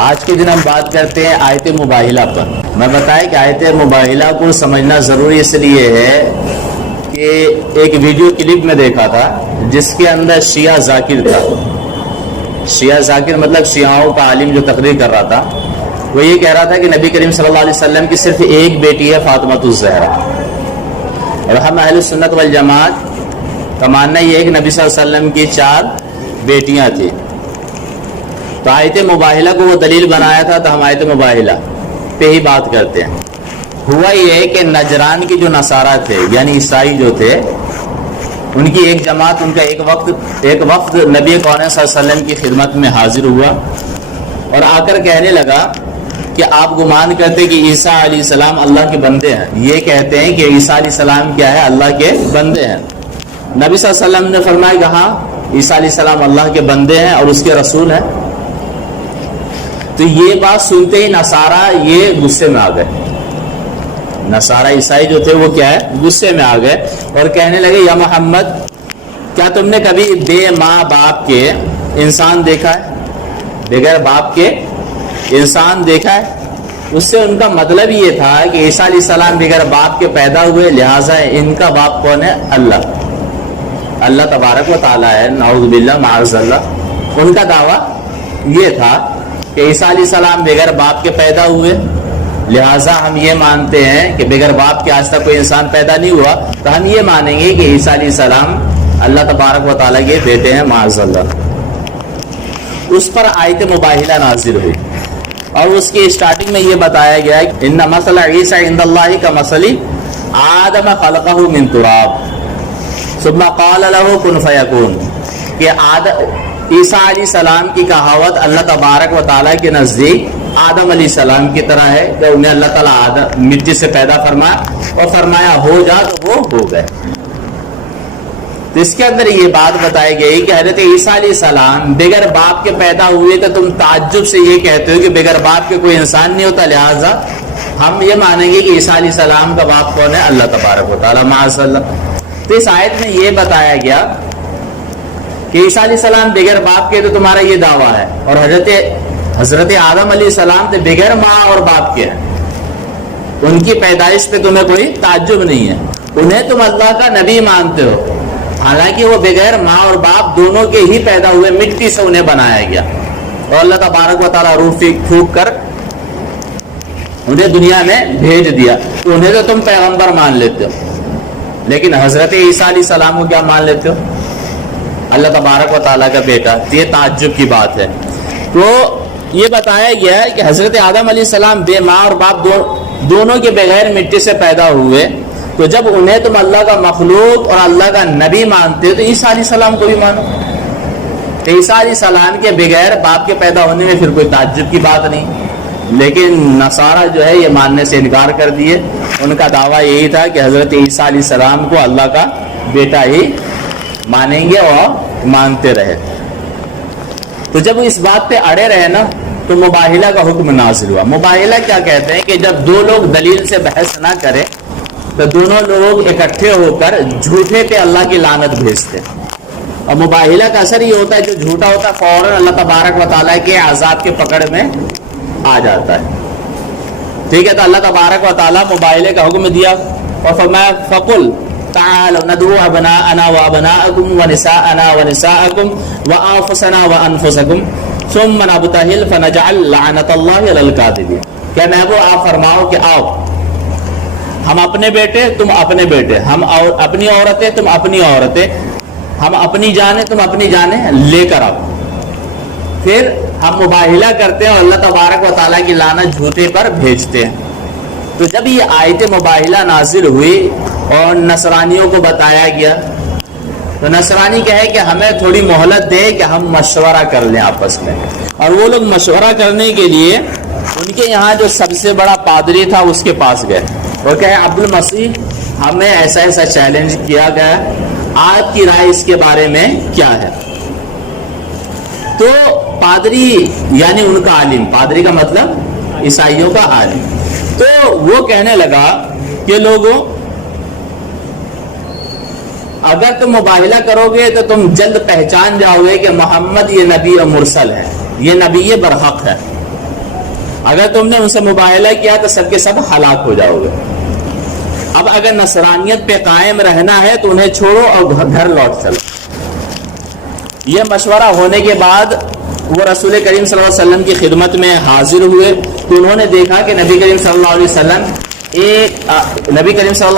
آج کے دن ہم بات کرتے ہیں آیت مباہلہ پر۔ میں بتایا کہ آیت مباہلہ کو سمجھنا ضروری اس لیے ہے کہ ایک ویڈیو کلپ میں دیکھا تھا جس کے اندر شیعہ ذاکر تھا۔ شیعہ ذاکر مطلب شیعوں کا عالم جو تقریر کر رہا تھا، وہ یہ کہہ رہا تھا کہ نبی کریم صلی اللہ علیہ وسلم کی صرف ایک بیٹی ہے، فاطمۃ الزہرا، اور ہم اہل سنت والجماعت کا ماننا یہ ہے کہ نبی صلی اللہ علیہ وسلم کی 4 بیٹیاں تھیں۔ تو آیت مباہلہ کو وہ دلیل بنایا تھا، تو ہم آیت مباہلہ پہ ہی بات کرتے ہیں۔ ہوا یہ ہے کہ نجران کی جو نصارہ تھے یعنی عیسائی جو تھے، ان کی ایک جماعت، ان کا ایک وفد نبی کون صلی اللہ علیہ وسلم کی خدمت میں حاضر ہوا اور آ کر کہنے لگا کہ آپ گمان کرتے کہ عیسیٰ علیہ السلام اللہ کے بندے ہیں۔ یہ کہتے ہیں کہ عیسیٰ علیہ السلام کیا ہے؟ اللہ کے بندے ہیں۔ نبی صلی اللہ علیہ وسلم نے فرمایا کہ ہاں، عیسیٰ علیہ السلام اللہ کے بندے ہیں اور اس کے رسول ہیں۔ تو یہ بات سنتے ہی نصارہ یہ غصے میں آ گئے۔ نصارہ عیسائی جو تھے وہ کیا ہے؟ غصے میں آ گئے اور کہنے لگے یا محمد، کیا تم نے کبھی بے ماں باپ کے انسان دیکھا ہے؟ بغیر باپ کے انسان دیکھا ہے؟ اس سے ان کا مطلب یہ تھا کہ عیسیٰ علیہ السلام بغیر باپ کے پیدا ہوئے، لہٰذا ان کا باپ کون ہے؟ اللہ تبارک و تعالیٰ ہے، نعوذ باللہ معاذ اللہ۔ ان کا دعویٰ یہ تھا کہ عیسیٰ علیہ السلام بغیر باپ کے پیدا ہوئے، لہٰذا ہم یہ مانتے ہیں کہ بغیر باپ کے آج تک کوئی انسان پیدا نہیں ہوا، تو ہم یہ مانیں گے کہ عیسیٰ علیہ السلام اللہ تبارک و تعالیٰ کے بیٹے ہیں، معاذ اللہ۔ اس پر آیت مباہلہ نازل ہوئی اور اس کی اسٹارٹنگ میں یہ بتایا گیا کہ ان مثل عیسیٰ عند اللہ کمثل آدم خلقہ من تراب ثم قال له کن فیکون، کہ عیسیٰ علیہ السلام کی کہاوت اللہ تبارک و تعالیٰ کے نزدیک آدم علیہ السلام کی طرح ہے کہ انہیں اللہ تعالیٰ مٹی سے پیدا فرمایا اور فرمایا ہو جا تو وہ ہو گئے۔ تو اس کے اندر یہ بات بتائی گئی کہ حضرت عیسیٰ علیہ السلام بغیر باپ کے پیدا ہوئے، تو تم تعجب سے یہ کہتے ہو کہ بغیر باپ کے کوئی انسان نہیں ہوتا، لہٰذا ہم یہ مانیں گے کہ عیسیٰ علیہ السلام کا باپ کون ہے؟ اللہ تبارک و تعالیٰ، معاذ اللہ۔ تو اس آیت میں یہ بتایا گیا کہ عیسیٰ علیہ السلام بغیر باپ کے، تو تمہارا یہ دعویٰ ہے، اور حضرت آدم علیہ السلام تو بغیر ماں اور باپ کے ہیں، ان کی پیدائش پہ تمہیں کوئی تعجب نہیں ہے، انہیں تم اللہ کا نبی مانتے ہو، حالانکہ وہ بغیر ماں اور باپ دونوں کے ہی پیدا ہوئے، مٹی سے انہیں بنایا گیا اور اللہ تبارک و تعالیٰ روح پھونک کر انہیں دنیا میں بھیج دیا، تو انہیں تو تم پیغمبر مان لیتے ہو، لیکن حضرت عیسیٰ علیہ السلام کو کیا مان لیتے ہو؟ اللہ تبارک و تعالیٰ کا بیٹا۔ یہ تعجب کی بات ہے۔ تو یہ بتایا گیا ہے کہ حضرت آدم علیہ السلام بے ماں اور باپ دونوں کے بغیر مٹی سے پیدا ہوئے، تو جب انہیں تم اللہ کا مخلوق اور اللہ کا نبی مانتے ہو تو عیسیٰ علیہ السلام کو بھی مانو۔ تو عیسیٰ علیہ السلام کے بغیر باپ کے پیدا ہونے میں پھر کوئی تعجب کی بات نہیں، لیکن نصارہ جو ہے یہ ماننے سے انکار کر دیے۔ ان کا دعویٰ یہی تھا کہ حضرت عیسیٰ علیہ السلام کو اللہ کا بیٹا ہی مانیں گے اور مانتے رہے۔ تو جب اس بات پہ اڑے رہے نا، تو مباہلہ کا حکم نازل ہوا۔ مباہلہ کیا کہتے ہیں کہ جب دو لوگ دلیل سے بحث نہ کریں تو دونوں لوگ اکٹھے ہو کر جھوٹے پہ اللہ کی لعنت بھیجتے ہیں، اور مباہلہ کا اثر یہ ہوتا ہے جو جھوٹا ہوتا ہے فوراً اللہ تبارک و تعالیٰ کے عذاب کے پکڑ میں آ جاتا ہے۔ ٹھیک ہے، تو اللہ تبارک و تعالیٰ مباہلے کا حکم دیا اور فرمایا فقل تعالوا ندعو ابناءنا وابناءکم ونساءنا ونساءکم وانفسنا وانفسکم ثم نبتہل فنجعل لعنت اللہ علی الکاذبین۔ کیا محبوب آپ فرماؤ کہ آؤ، ہم اپنے بیٹے تم اپنے بیٹے، ہم اپنی عورتیں تم اپنی عورتیں، ہم اپنی جانیں تم اپنی جانیں لے کر آؤ، پھر ہم مباہلہ کرتے ہیں اور اللہ تبارک و تعالیٰ کی لعنت جھوٹے پر بھیجتے ہیں۔ تو جب یہ آیت مباہلہ نازل ہوئی اور نصرانیوں کو بتایا گیا، تو نصرانی کہے کہ ہمیں تھوڑی مہلت دے کہ ہم مشورہ کر لیں آپس میں، اور وہ لوگ مشورہ کرنے کے لیے ان کے یہاں جو سب سے بڑا پادری تھا اس کے پاس گئے اور کہے عبد المسیح ہمیں ایسا ایسا چیلنج کیا گیا، آپ کی رائے اس کے بارے میں کیا ہے؟ تو پادری یعنی ان کا عالم، پادری کا مطلب عیسائیوں کا عالم، تو وہ کہنے لگا کہ لوگوں اگر تم مباہلہ کرو گے تو تم جلد پہچان جاؤ گے کہ محمد یہ نبی مرسل ہے، یہ نبی برحق ہے، اگر تم نے ان سے مباہلہ کیا تو سب کے سب ہلاک ہو جاؤ گے۔ اب اگر نصرانیت پہ قائم رہنا ہے تو انہیں چھوڑو اور گھر لوٹ چلو۔ یہ مشورہ ہونے کے بعد وہ رسول کریم صلی اللہ علیہ وسلم کی خدمت میں حاضر ہوئے تو انہوں نے دیکھا کہ نبی کریم صلی اللہ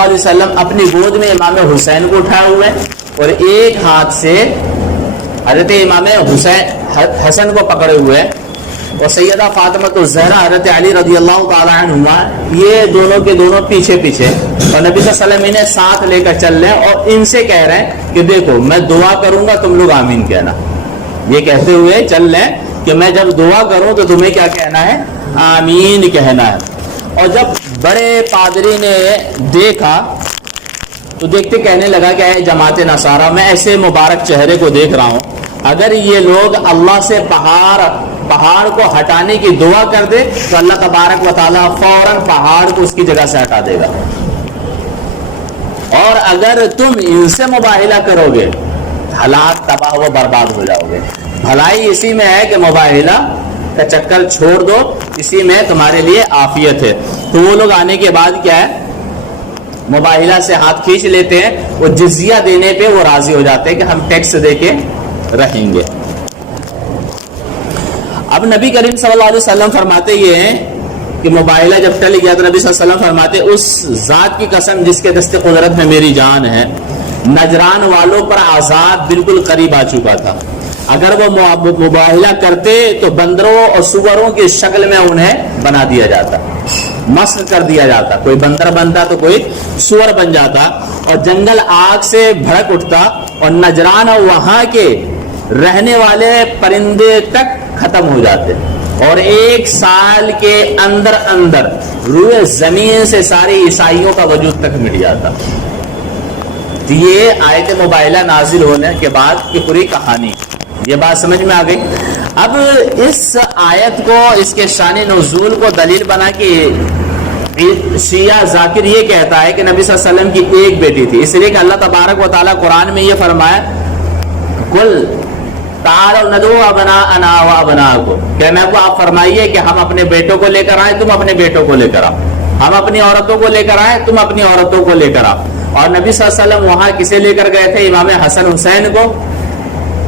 علیہ وسلم اپنی گود میں امام حسین کو اٹھائے ہوئے اور ایک ہاتھ سے حضرت امام حسن کو پکڑے ہوئے، اور سیدہ فاطمہ الزہرا حضرت علی رضی اللہ تعالی عنہما یہ دونوں کے دونوں پیچھے پیچھے، اور نبی صلی اللہ علیہ وسلم انہیں ساتھ لے کر چل رہے ہیں اور ان سے کہہ رہے ہیں کہ دیکھو میں دعا کروں گا تم لوگ آمین کہنا۔ یہ کہتے ہوئے چل رہے ہیں کہ میں جب دعا کروں تو تمہیں کیا کہنا ہے؟ آمین کہنا ہے۔ اور جب بڑے پادری نے دیکھا تو دیکھتے کہنے لگا کہ اے جماعت نصارہ، میں ایسے مبارک چہرے کو دیکھ رہا ہوں، اگر یہ لوگ اللہ سے پہاڑ کو ہٹانے کی دعا کر دے تو اللہ تبارک و تعالیٰ فوراً پہاڑ کو اس کی جگہ سے ہٹا دے گا، اور اگر تم ان سے مباہلہ کرو گے حالات تباہ و برباد ہو جاؤ گے۔ بھلائی اسی میں ہے کہ مباہلہ کا چکر چھوڑ دو، اسی میں تمہارے لیے عافیت ہے۔ تو وہ لوگ آنے کے بعد کیا ہے، مباہلہ سے ہاتھ کھینچ لیتے ہیں، وہ جزیہ دینے پہ وہ راضی ہو جاتے ہیں کہ ہم ٹیکس دے کے رہیں گے۔ اب نبی کریم صلی اللہ علیہ وسلم فرماتے یہ ہیں کہ مباہلہ جب ٹل گیا تو نبی صلی اللہ علیہ وسلم فرماتے اس ذات کی قسم جس کے دست قدرت میں میری جان ہے، نجران والوں پر عذاب بالکل قریب آ چکا تھا۔ اگر وہ مباہلہ کرتے تو بندروں اور سوروں کی شکل میں انہیں بنا دیا جاتا، مسخ کر دیا جاتا، کوئی بندر بنتا تو کوئی سور بن جاتا، اور جنگل آگ سے بھڑک اٹھتا اور نجران اور وہاں کے رہنے والے پرندے تک ختم ہو جاتے، اور 1 سال کے اندر روئے زمین سے سارے عیسائیوں کا وجود تک مٹ جاتا۔ تو یہ آیت مباہلہ نازل ہونے کے بعد کی پوری کہانی، یہ بات سمجھ میں آ گئی۔ اب اس آیت کو، اس کے شان نزول کو دلیل بنا کے شیعہ ذاکر یہ کہتا ہے کہ نبی صلی اللہ علیہ وسلم کی ایک بیٹی تھی، اس لیے کہ اللہ تبارک و تعالیٰ قرآن میں یہ فرمایا کل تعالوا ندعو ابناءنا وابناءکم، کہ میں کو آپ فرمائیے کہ ہم اپنے بیٹوں کو لے کر آئیں، تم اپنے بیٹوں کو لے کر آؤ، ہم اپنی عورتوں کو لے کر آئیں، تم اپنی عورتوں کو لے کر آؤ۔ اور نبی صلی اللہ علیہ وسلم وہاں کسے لے کر گئے تھے؟ امام حسن حسین کو،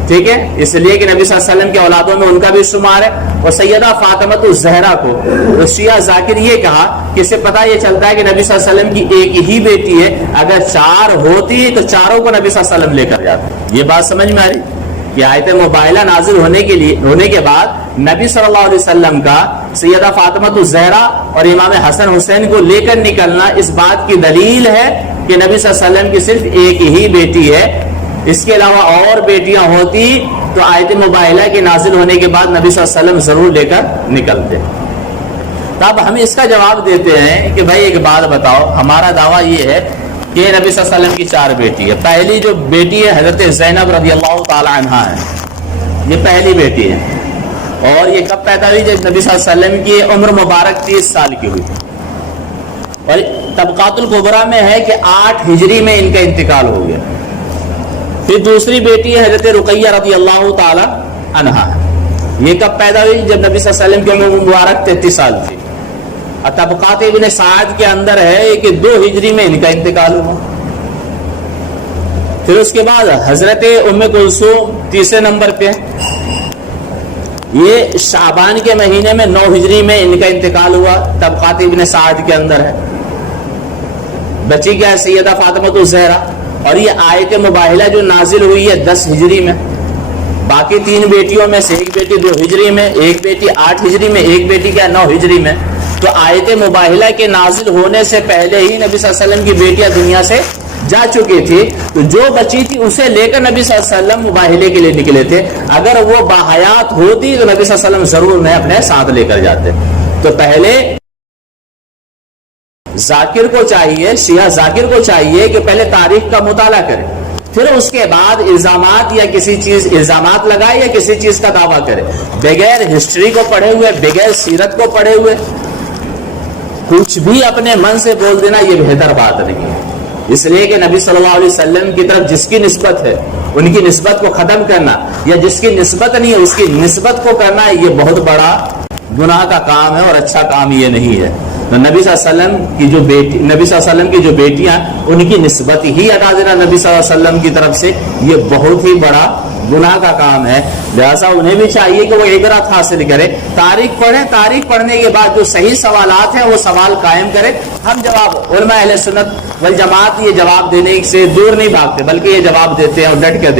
ٹھیک ہے، اس لیے کہ نبی صلی اللہ علیہ وسلم کے اولادوں میں ان کا بھی شمار ہے، اور سیدہ فاطمہ الزہرا کو۔ تو شیعہ ذاکر یہ کہا کہ اس سے پتہ یہ چلتا ہے کہ نبی صلی اللہ علیہ وسلم کی ایک ہی بیٹی ہے، اگر 4 ہوتی تو چاروں کو نبی صلی اللہ علیہ وسلم لے کر جاتے۔ یہ بات سمجھ میں آ رہی کہ آیت مباہلہ نازل ہونے کے بعد نبی صلی اللہ علیہ وسلم کا سیدہ فاطمہ الزہرا اور امام حسن حسین کو لے کر نکلنا اس بات کی دلیل ہے کہ نبی صلی اللہ علیہ وسلم کی صرف ایک ہی بیٹی ہے، اس کے علاوہ اور بیٹیاں ہوتی تو آیت مباہلہ کے نازل ہونے کے بعد نبی صلی اللہ علیہ وسلم ضرور لے کر نکلتے۔ تب ہم اس کا جواب دیتے ہیں کہ بھائی ایک بات بتاؤ، ہمارا دعویٰ یہ ہے کہ نبی صلی اللہ علیہ وسلم کی 4 بیٹی ہے۔ پہلی جو بیٹی ہے حضرت زینب رضی اللہ تعالی عنہا ہے، یہ پہلی بیٹی ہے، اور یہ کب پیدا ہوئی؟ جب نبی صلی اللہ علیہ وسلم کی عمر مبارک 30 سال کی ہوئی، اور طبقات الکبریٰ میں ہے کہ 8 ہجری میں ان کا انتقال ہو گیا۔ پھر دوسری بیٹی ہے حضرت رقیہ رضی اللہ تعالی عنہا، یہ کب پیدا ہوئی؟ جب نبی صلی اللہ علیہ وسلم کی عمر مبارک 33 سال تھی، اور طبقات ابن سعد کے اندر ہے کہ 2 ہجری میں ان کا انتقال ہوا۔ پھر اس کے بعد حضرت ام کلثوم تیسرے نمبر پہ، یہ شعبان کے مہینے میں 9 ہجری میں ان کا انتقال ہوا، طبقات ابن سعد کے اندر ہے۔ بچی کیا ہے؟ سیدہ فاطمہ الزہرا، اور یہ آیت مباہلہ جو نازل ہوئی ہے 10 ہجری میں، باقی 3 بیٹیوں میں سے ایک بیٹی 2 ہجری میں، ایک بیٹی 8 ہجری میں، ایک بیٹی کیا 9 ہجری میں۔ تو آیت مباہلہ کے نازل ہونے سے پہلے ہی نبی صلی اللہ علیہ وسلم کی بیٹیاں دنیا سے جا چکی تھی، تو جو بچی تھی اسے لے کر نبی صلی اللہ علیہ وسلم مباہلے کے لیے نکلے تھے۔ اگر وہ باحیات ہوتی تو نبی صلی اللہ علیہ وسلم ضرور انہیں اپنے ساتھ لے کر جاتے۔ تو پہلے ذاکر کو چاہیے، شیعہ ذاکر کو چاہیے کہ پہلے تاریخ کا مطالعہ کرے، پھر اس کے بعد الزامات یا کسی چیز الزامات لگائے یا کسی چیز کا دعویٰ کرے، بغیر ہسٹری کو پڑھے ہوئے، بغیر سیرت کو پڑھے ہوئے کچھ بھی اپنے من سے بول دینا یہ بہتر بات نہیں ہے۔ اس لیے کہ نبی صلی اللہ علیہ وسلم کی طرف جس کی نسبت ہے ان کی نسبت کو ختم کرنا، یا جس کی نسبت نہیں ہے اس کی نسبت کو کرنا، یہ بہت بڑا گناہ کا کام ہے اور اچھا کام یہ نہیں ہے. تو نبی صلی اللہ علیہ وسلم کی جو بیٹیاں ان کی نسبت ہی ہٹا نبی صلی اللہ علیہ وسلم کی طرف سے یہ بہت ہی بڑا گناہ کا کام ہے. لہٰذا انہیں بھی چاہیے کہ وہ عبرت حاصل کرے, تاریخ پڑھیں, تاریخ پڑھنے کے بعد جو صحیح سوالات ہیں وہ سوال قائم کرے. ہم جواب علماء اہل سنت والجماعت یہ جواب دینے سے دور نہیں بھاگتے بلکہ یہ جواب دیتے ہیں اور ڈٹ کے